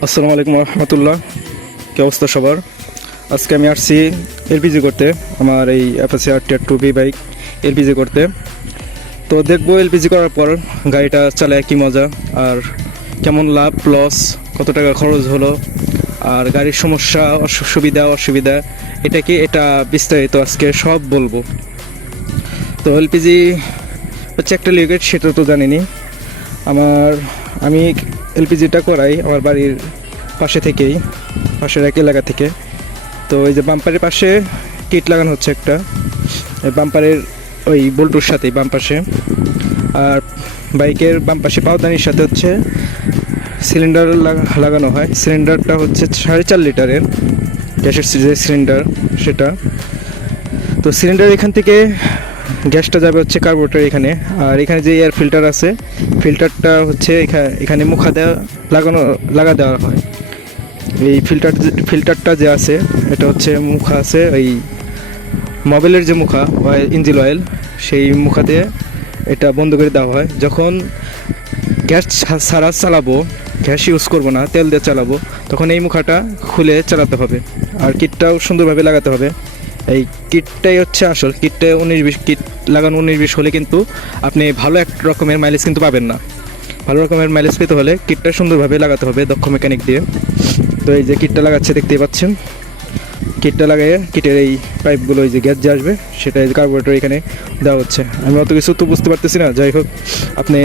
আসসালামু আলাইকুম রহমতুল্লাহ। কি অবস্থা সবার? আজকে আমি আসছি এলপিজি করতে, আমার এই এফএসি আর tier two B bike LPG করতে। তো দেখব এলপিজি করার পর গাড়িটা চালায় কি মজা, আর কেমন লাভ লস কত টাকা খরচ হলো, আর গাড়ির সমস্যা সুবিধা, অসুবিধা, এটা কি, এটা বিস্তারিত আজকে সব বলব। তো এলপিজি হচ্ছে একটা লিকুইড সেটা তো জানিনি। আমার, আমি এলপিজিটা করাই আমার বাড়ির পাশে থেকেই, পাশের এক এলাকা থেকে। তো এই যে বাম্পারের পাশে কিট লাগানো হচ্ছে একটা। বাম্পারের ওই বল্টুর সাথে বাম পাশে। আর বাইকের বাম পাশে পাওদানির সাথে হচ্ছে সিলিন্ডার লাগানো হয়। সিলিন্ডারটা হচ্ছে সাড়ে চার লিটারের গ্যাসের যে সিলিন্ডার, সেটা। তো সিলিন্ডার এখান থেকে গ্যাসটা যাবে হচ্ছে কার্বোরেটর এখানে। আর এখানে যে এয়ার ফিল্টার আছে ফিল্টারটা হচ্ছে এখা- এখানে মুখা দেওয়া লাগানো, লাগা দেওয়া হয়। এই ফিল্টার ফিল্টারটা যে আছে, এটা হচ্ছে মুখা আছে, ওই মোবাইলের যে মুখা অয়েল ইঞ্জিন অয়েল সেই মুখা দিয়ে এটা বন্ধ করে দেওয়া হয়। যখন গ্যাস ছাড়া চালাবো, গ্যাস ইউজ করব না, তেল দিয়ে চালাবো, তখন এই মুখাটা খুলে চালাতে হবে। আর কিটটাও সুন্দরভাবে লাগাতে হবে। এই কিটটাই হচ্ছে আসল। কিটটা উনিশ বিশ, কিট লাগানো উনিশ বিশ হলে কিন্তু আপনি ভালো এক রকমের মাইলেজ কিন্তু পাবেন না। ভালো রকমের মাইলেজ পেতে হলে কিটটা সুন্দরভাবে লাগাতে হবে দক্ষ মেকানিক দিয়ে। তো এই যে কিটটা লাগাচ্ছে, দেখতেই পাচ্ছেন। কিটটা লাগাইয়ে কিটের এই পাইপগুলো ওই যে গ্যাস যে আসবে, সেটা কার্বোরেটর এখানে দেওয়া হচ্ছে। আমি অত কিছু তো বুঝতে পারতেছি না। যাই হোক, আপনি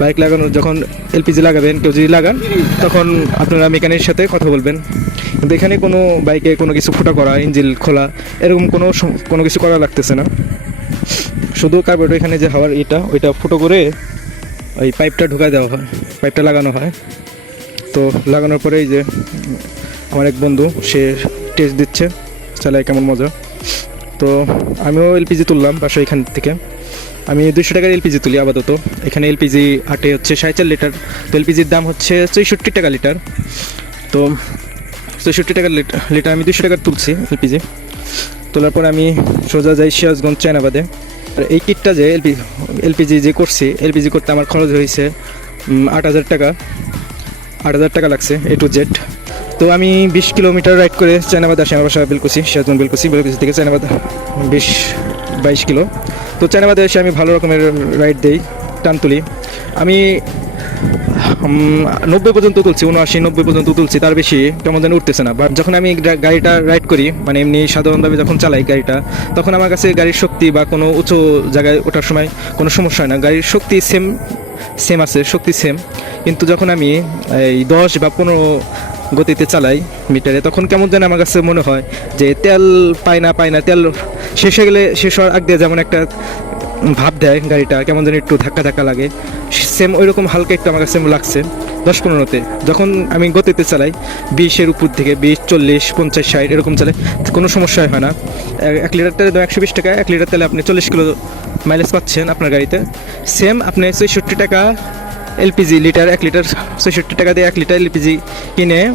বাইক লাগানো যখন এলপিজি লাগাবেন, কেউ যদি লাগান, তখন আপনারা মেকানিকের সাথে কথা বলবেন। কিন্তু এখানে কোনো বাইকে কোনো কিছু ফুটা করা, ইঞ্জিল খোলা, এরকম কোনো কোনো কিছু করা লাগতেছে না। শুধু কার্বোরেটর এখানে যে হাওয়ার এটা ওইটা ফুটো করে ওই পাইপটা ঢুকায় দেওয়া হয় পাইপটা লাগানো হয়। তো লাগানোর পরে এই যে আমার এক বন্ধু, সে টেস্ট দিচ্ছে, চালায় কেমন মজা। তো আমিও এলপিজি তুললাম বাসা এখান থেকে। আমি দুশো টাকার এলপিজি তুলি আপাতত। এখানে এলপিজি আটে হচ্ছে সাড়ে চার লিটার। তো এলপিজির দাম হচ্ছে চৌষট্টি টাকা লিটার। তো চৌষট্টি টাকা লিটার লিটার আমি দুশো টাকার তুলছি এলপিজি তোলার পর আমি সোজা যাই সিরাজগঞ্জ, চায়নাবাদে। আর এই কিটটা যে এলপি এলপিজি যে করছি এলপিজি করতে আমার খরচ হয়েছে আট হাজার টাকা। আট হাজার টাকা লাগছে এ টু জেড তো আমি বিশ কিলোমিটার রাইড করে চায়নাবাদ আসি, আমার বাসা বেলকুচি, সিরাজগঞ্জ, বেলকুচি। বেলকুচি থেকে চায়নাবাদ বিশ, বাইশ কিলো। তো চায়নাবাদে এসে আমি ভালো রকমের রাইড দিই, টান তুলি। আমি নব্বই পর্যন্ত তুলছি, উনআশি, নব্বই পর্যন্ত তুলছি, তার বেশি কেমন যেন উঠতেছে না। বাট যখন আমি গাড়িটা রাইড করি মানে এমনি সাধারণভাবে যখন চালাই গাড়িটা, তখন আমার কাছে গাড়ির শক্তি বা কোনো উঁচু জায়গায় ওঠার সময় কোনো সমস্যা হয় না। গাড়ির শক্তি সেম সেম আছে, শক্তি সেম কিন্তু যখন আমি এই দশ বা পনেরো গতিতে চালাই মিটারে, তখন কেমন যেন আমার কাছে মনে হয় যে তেল পায় না পায় না, তেল শেষ হয়ে গেলে শেষ হওয়ার আগ দিয়ে যেমন একটা ভাব দেয় গাড়িটা, কেমন যেন একটু ধাক্কা ধাক্কা লাগে। সেম ওই রকম হালকা একটু আমার কাছে লাগছে। দশ পনেরোতে। যখন আমি গতিতে চালাই, বিশের উপর থেকে বিশ, চল্লিশ, পঞ্চাশ, ষাট, এরকম চালাই, কোনো সমস্যা হয় না। এক- লিটার তেলে একশো বিশ টাকা, এক লিটার তেলে আপনি চল্লিশ কিলো মাইলেজ পাচ্ছেন আপনার গাড়িতে। সেম আপনি চৌষট্টি টাকা এলপিজি লিটার, এক লিটার চৌষট্টি টাকা দিয়ে এক লিটার এলপিজি কিনে,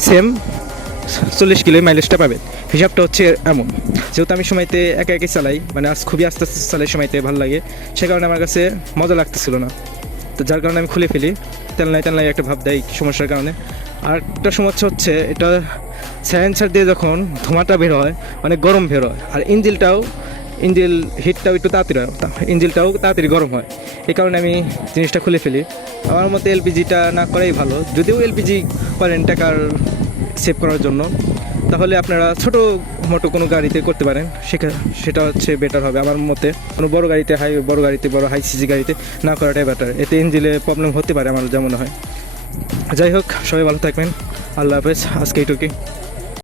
সেম চল্লিশ কিলো মাইলেজটা পাবেন। হিসাবটা হচ্ছে এমন। যেহেতু আমি সময়তে একা একে চালাই মানে আজ খুবই আস্তে আস্তে চালাই সময়তে, ভালো লাগে। সে কারণে আমার কাছে মজা লাগতেছিল না। তো যার কারণে আমি খুলে ফেলি। তেল নাই তেল নাই একটা ভাব দেয় সমস্যার কারণে। আর একটা সমস্যা হচ্ছে, এটা সায়েন্সার দিয়ে যখন ধোঁয়াটা বের হয় অনেক গরম বের হয়। আর ইঞ্জিলটাও, ইঞ্জিল হিটটাও একটু তাড়াতাড়ি হয়। ইঞ্জিলটাও তাড়াতাড়ি গরম হয়। এই কারণে আমি জিনিসটা খুলে ফেলি। আমার মতে এলপিজিটা না করাই ভালো। যদিও এলপিজি করেন, টাকার সেভ করার জন্য। তাহলে আপনারা ছোট মোটো কোনো গাড়িতে করতে পারেন। সেটা হচ্ছে বেটার হবে আমার মতে। কোনো বড় গাড়িতে হাই বড় গাড়িতে, বড় হাই সিজি গাড়িতে না করাটাই বেটার এতে ইঞ্জিলে প্রবলেম হতে পারে আমার যেমন হয়। যাই হোক, সবাই ভালো থাকবেন। আল্লাহ হাফেজ। আজকে এইটুকুই।